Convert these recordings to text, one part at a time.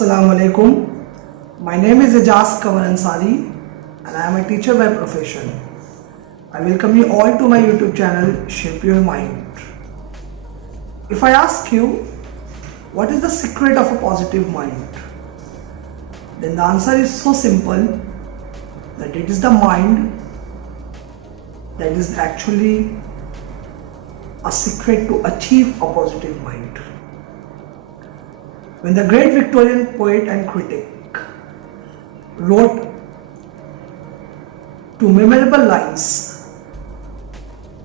Assalamu alaikum. My name is Ijaz Kanwar Ansari and I am a teacher by profession. I welcome you all to my YouTube channel Shape Your Mind. If I ask you what is the secret of a positive mind, then the answer is so simple that it is the mind that is actually a secret to achieve a positive mind. When the great Victorian poet and critic wrote two memorable lines,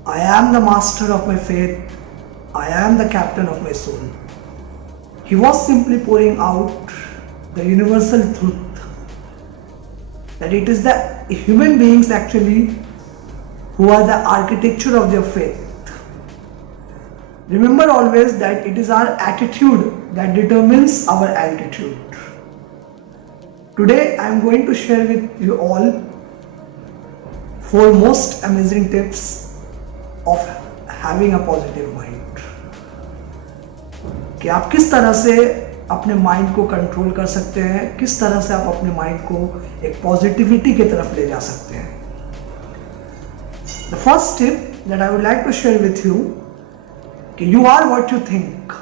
"I am the master of my fate, I am the captain of my soul," he was simply pouring out the universal truth that it is the human beings actually who are the architecture of their faith. Remember always that it is our attitude that determines our altitude. Today I am going to share with you all 4 most amazing tips of having a positive mind. कि आप किस तरह से अपने mind को control कर सकते हैं, किस तरह से आप अपने माइंड को एक पॉजिटिविटी की तरफ ले जा सकते हैं. The first tip that I would like to share with you कि you are what you think.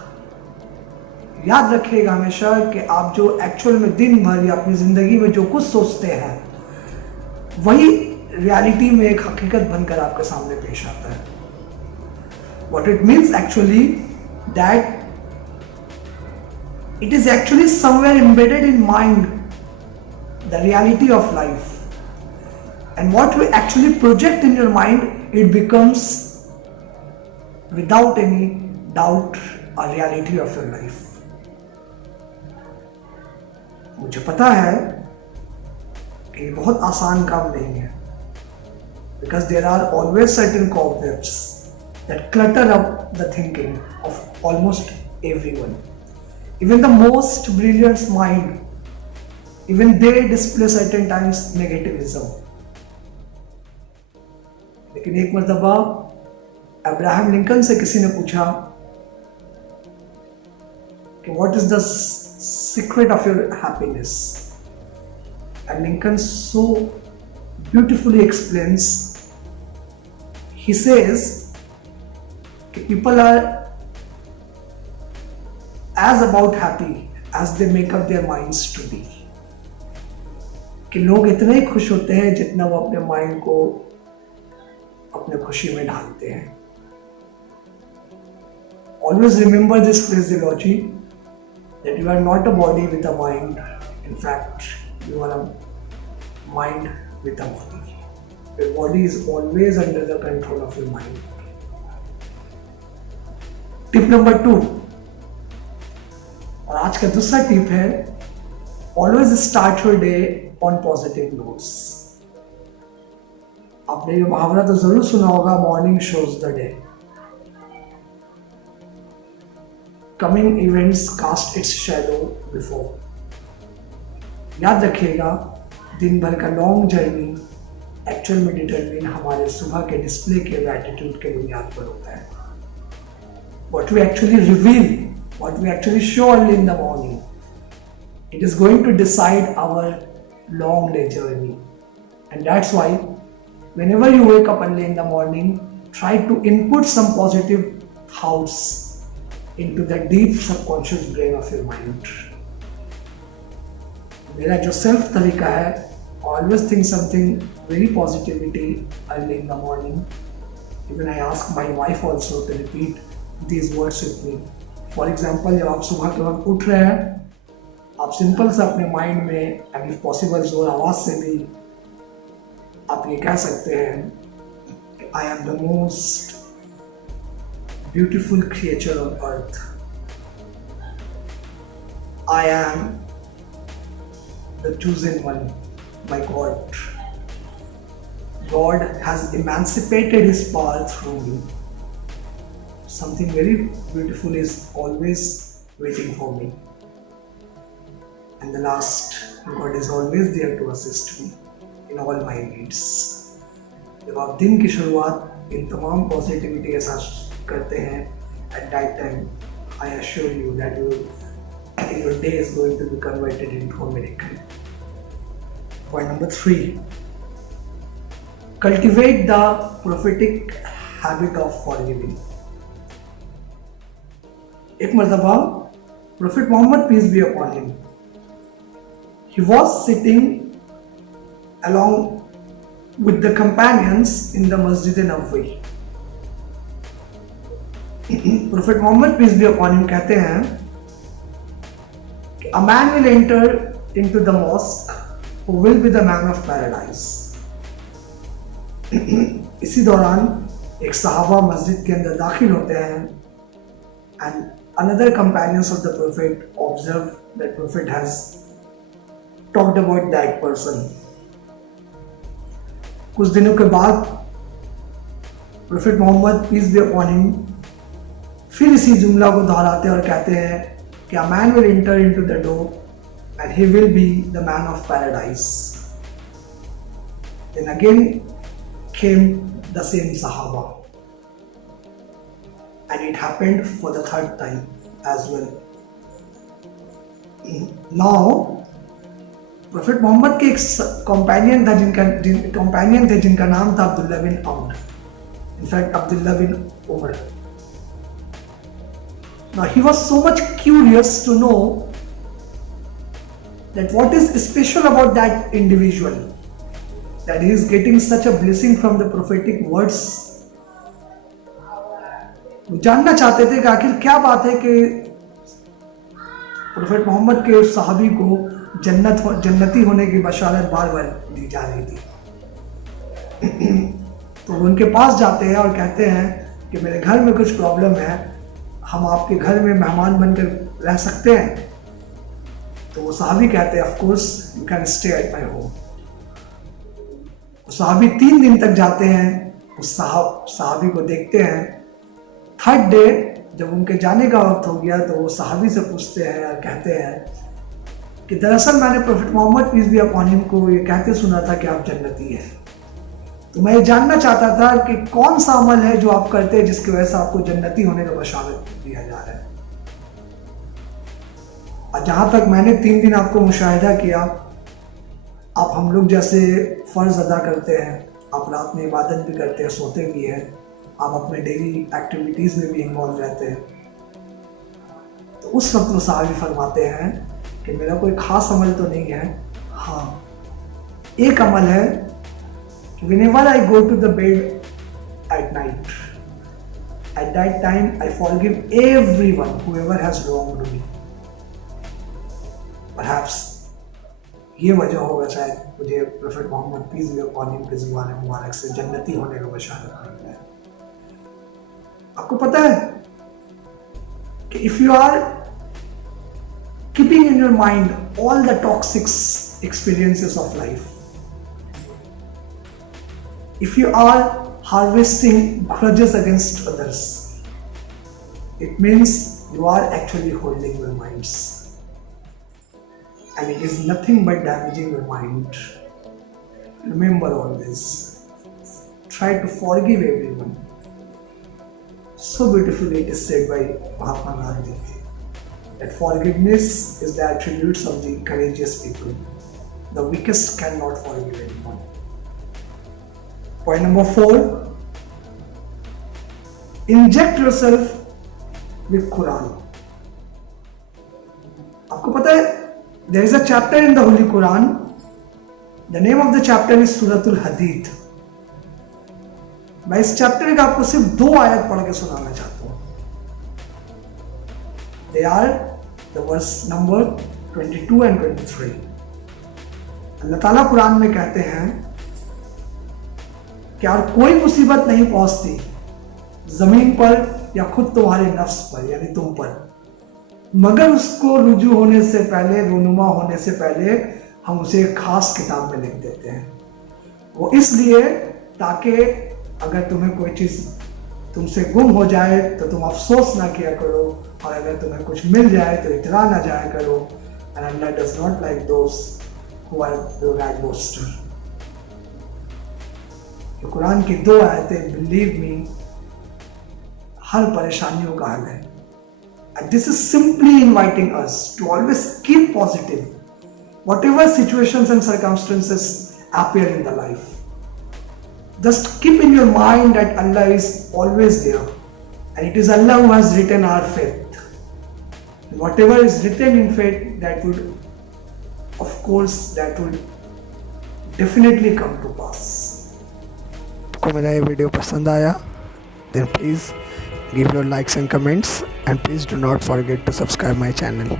याद रखिएगा हमेशा कि आप जो एक्चुअल में दिन भर या अपनी जिंदगी में जो कुछ सोचते हैं वही रियलिटी में एक हकीकत बनकर आपके सामने पेश आता है. What it means actually that it is actually somewhere embedded in mind, the reality of life, and what you actually project in your mind, it becomes without any doubt a reality of your life. मुझे पता है कि ये बहुत आसान काम नहीं है, because there are always certain cobwebs that clutter up the thinking of almost everyone. Even the most brilliant mind, even they display certain times negativism. लेकिन एक मर्तबा अब्राहम लिंकन से किसी ने पूछा कि what is the secret of your happiness, and Lincoln so beautifully explains. He says कि people are as about happy as they make up their minds to be. कि लोग इतने ही खुश होते हैं जितना वो अपने माइंड को अपने खुशी में ढालते हैं. Always remember this phraseology that you are not a body with a mind. In fact, you are a mind with a body. Your body is always under the control of your mind. Tip number 2. और आज का दूसरा tip है, always start your day on positive notes. आपने ये मुहावरा तो जरूर सुना होगा, morning shows the day. Coming events cast its shadow before. याद रखिएगा, दिन भर का लॉन्ग जर्नी एक्चुअल में डिटरमिन हमारे सुबह के डिस्प्ले के एटीट्यूड के बुनियाद पर होता है. What we actually reveal, what we actually show early in the morning, it is going to decide our long day journey. And that's why whenever you wake up early in the morning, try to input some positive thoughts into the deep subconscious brain of your mind. मेरा जो self तरीका है, always think something very positivity early in the morning. Even I ask my wife also to repeat these words with me. For example, जब आप सुबह के वक्त उठ रहे हैं, आप सिंपल से अपने माइंड में, and if possible जोर आवाज से भी आप ये कह सकते हैं, I am the most beautiful creature on earth. I am the chosen one by God. God has emancipated His power through me. Something very beautiful is always waiting for me. And the last, God is always there to assist me in all my needs. जब आप दिन की शुरुआत इन तमाम positivity के साथ करते हैं, at that time I assure you that you your day is going to be converted into a miracle. Point number 3. Cultivate the prophetic habit of forgiving. एक मरतबा Prophet Muhammad, peace be upon him, he was sitting along with the companions in the Masjid Nabawi. Prophet Muhammad, peace be upon him, कहते हैं कि a man will enter into the mosque who will be the man of paradise. इसी दौरान एक सहाबा मस्जिद के अंदर दाखिल होते हैं and another companions of the Prophet observe that Prophet has talked about that person. कुछ दिनों के बाद Prophet Muhammad, peace be upon him, फिर इसी जुमला को दोहराते और कहते हैं कि a man will enter into the door and he will be the man of paradise. Then again came the same Sahaba, and it happened for the 3rd time as well. Now Prophet Muhammad के एक companion थे जिनका नाम था अब्दुल्ला बिन अम्र, in fact Abdullah bin Umar. Now he was so much curious to know that what is special about that individual, that he is getting such a blessing from the prophetic words. वो जानना चाहते थे कि आखिर क्या बात है कि प्रोफेट मोहम्मद के उस सहाबी को जन्नती होने की बशारत बार बार दी जा रही थी. तो वो उनके पास जाते हैं और कहते हैं कि मेरे घर में कुछ प्रॉब्लम है, हम आपके घर में मेहमान बनकर रह सकते हैं? तो वो सहाबी कहते हैं of course you can stay at my home. सहाबी 3 दिन तक जाते हैं, उस सहाबी को देखते हैं. 3rd डे जब उनके जाने का वक्त हो गया तो वो सहाबी से पूछते हैं और कहते हैं कि दरअसल मैंने prophet Muhammad peace be upon him को ये कहते सुना था कि आप जन्नती हैं, तो मैं ये जानना चाहता था कि कौन सा अमल है जो आप करते हैं जिसकी वजह से आपको जन्नती होने का बशारत दिया जा रहा है. और जहाँ तक मैंने 3 दिन आपको मुशाहिदा किया, आप हम लोग जैसे फ़र्ज़ अदा करते हैं, आप रात में इबादत भी करते हैं, सोते भी हैं, आप अपने डेली एक्टिविटीज़ में भी इन्वॉल्व रहते हैं. तो उस वक्त वो सहाबी फरमाते हैं कि मेरा कोई ख़ास अमल तो नहीं है, हाँ एक अमल है कि whenever I go to the bed at night, at that time I forgive everyone whoever has wronged me. Perhaps ये वजह होगा शायद मुझे prophet Muhammad peace be upon him की ज़ुबान मुबारक से जन्नती होने का बशारत करता है. आपको पता है कि if you are keeping in your mind all the toxic experiences of life, if you are harvesting grudges against others, it means you are actually holding your minds, and it is nothing but damaging your mind. Remember always, try to forgive everyone. So beautifully it is said by Mahatma Gandhi that forgiveness is the attributes of the courageous people. The weakest cannot forgive anyone. Point number 4, inject yourself with Quran. आपको पता है there is a chapter in the Holy Quran. The name of the chapter is Suratul Hadid. मैं इस chapter का आपको सिर्फ 2 आयत पढ़ के सुनाना चाहता हूँ. They are the verse number 22 and 23. अल्लाह ताला कुरान में कहते हैं कि और कोई मुसीबत नहीं पहुंचती जमीन पर या खुद तुम्हारे नफ्स पर यानी तुम पर, मगर उसको रुजू होने से पहले, रूनुमा होने से पहले हम उसे एक खास किताब में लिख देते हैं. वो इसलिए ताकि अगर तुम्हें कोई चीज़ तुमसे गुम हो जाए तो तुम अफसोस ना किया करो, और अगर तुम्हें कुछ मिल जाए तो इतरा ना जाया करो. And Allah does not like those who are bad boaster. Quran की 2 आयतें बिलीव मी हर परेशानियों का हल है. And this is simply inviting us to always keep positive, whatever situations and circumstances appear in the life. Just keep in your mind that Allah is always there, and it is Allah who has written our fate. And whatever is written in fate, that would, of course, that would definitely come to pass. आपको मेरा ये video पसंद आया then please give your likes and comments, and please do not forget to subscribe my channel.